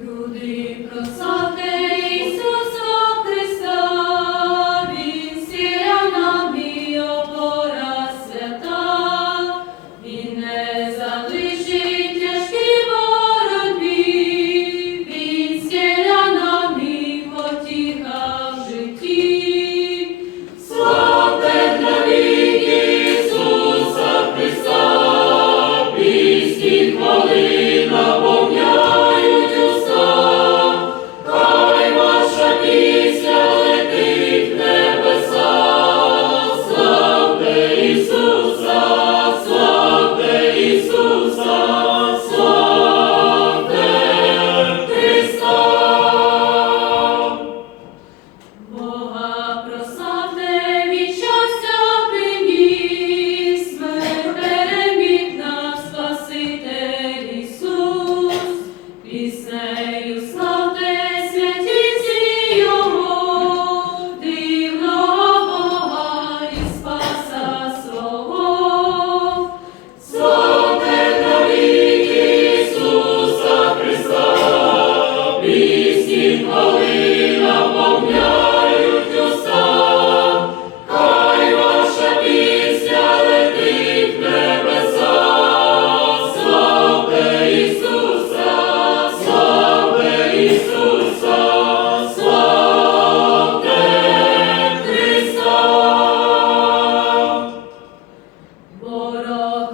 Люди просоти. пісні коли наповняють хай ваша пісня летить небеса, славте Ісуса, Ісуса, славте Христа, ворог